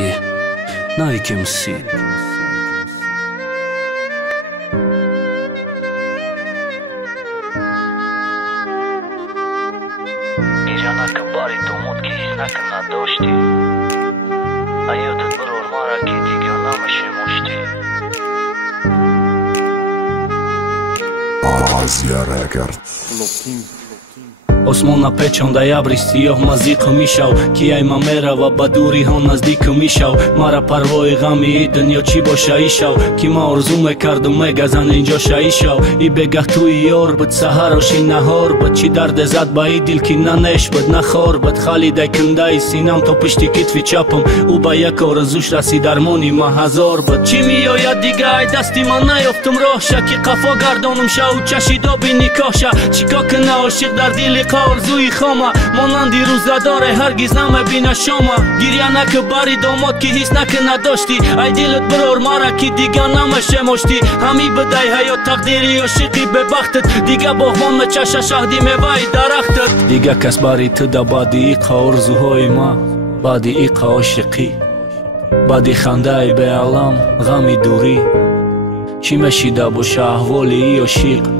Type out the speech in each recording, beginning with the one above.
Yeah, Nike MC. Իրանակը բարի դոմոտքի հիսնակը նա դոշտի Այոթը բրոր մարակետի գյոնամը շեմոշտի Azia Record. Osmona pečon da ja brisio maziko mišao Kijaj mamerava baduri hon nazdiko mišao Mara parvoj gami idën jo qibosha ishao Kima orzume kardume gazan linjosha ishao I begahtu I orbët saharoshin na horbët Qidar de zat ba idil kina neshbët na khorbët Khalidaj këndaj sinam to pështikit viqapëm Uba jako rëzushra si darmoni ma hazorbët Qimi jo ja digaj dasti manaj oftëm rohsha Ki kafo gardonëm sha u qashi dobi një kosha Qiko këna o shqit dardili ka orzu I khoma Monandi ruzadore hargiz na me bina shoma Girjana kë bari domot ki hisna këna doshti Ajdilët bror mara ki diga na me shemoshti Hami bëdaj hajo takdiri o shiki be bahtët Diga bohmon me qasha shahdi me vaj darahtët Diga kas bari të da badi I ka orzu hoj ma Badi I ka o shiki Badi khandaj be alam Gami duri Qime shida bo shahvoli I o shik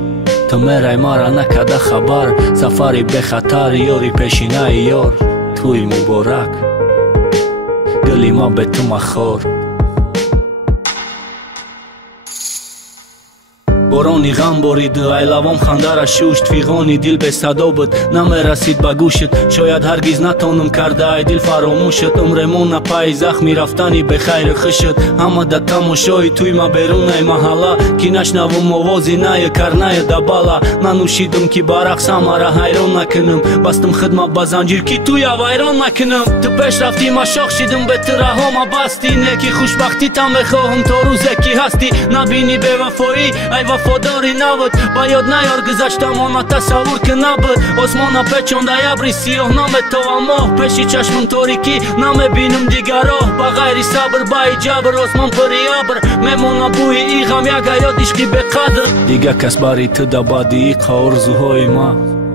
Të meraj mara në kada khabar Safari be khatari jori peshina I jor Tuj mu borak Gëli ma betu ma khor Boroni gambori dë ajlavom khandara shusht Figoni dil be sadobët Na me rasit bagushët Shoyad hargiz na tonëm karda aj dil faromushët Umremona pa I zakhmi raftani be khajrë khëshët Hama da kamo shoj tuj ma berunaj mahala Kinash na vëm ovozi na jë karnajë da bala Na nushidëm ki barak samara hajron na kënëm Bastëm khëdma bazangjir ki tuja vajron na kënëm Të pesh rafti ma shok shidëm be të rahoma basti Ne ki khushbakti ta me khohëm të ruze ki hasti Na bini be vafoi aj Fodori navët, ba jod na jor gëzaç ta mona ta sa ur kënabët Osmona peqon da jabri si oh na me to amoh Peshi qash mëntori ki na me binëm digaroh Ba gajri sabër ba I gjabër Osman për I abër Me mona buhi I gam jaga jod ishki be kadër Diga kas bari të da badi I ka orzu hoj ma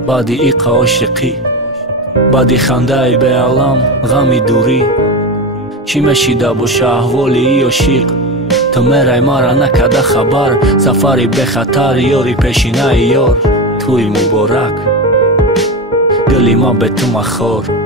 Badi I ka o shiki Badi khandaj be alam Gami duri Qime shida bo shahvoli I o shik Të meraj mara në kada khabar Safari be khatari jori peshina I jor Tuj mu borak Gëli ma betu ma khor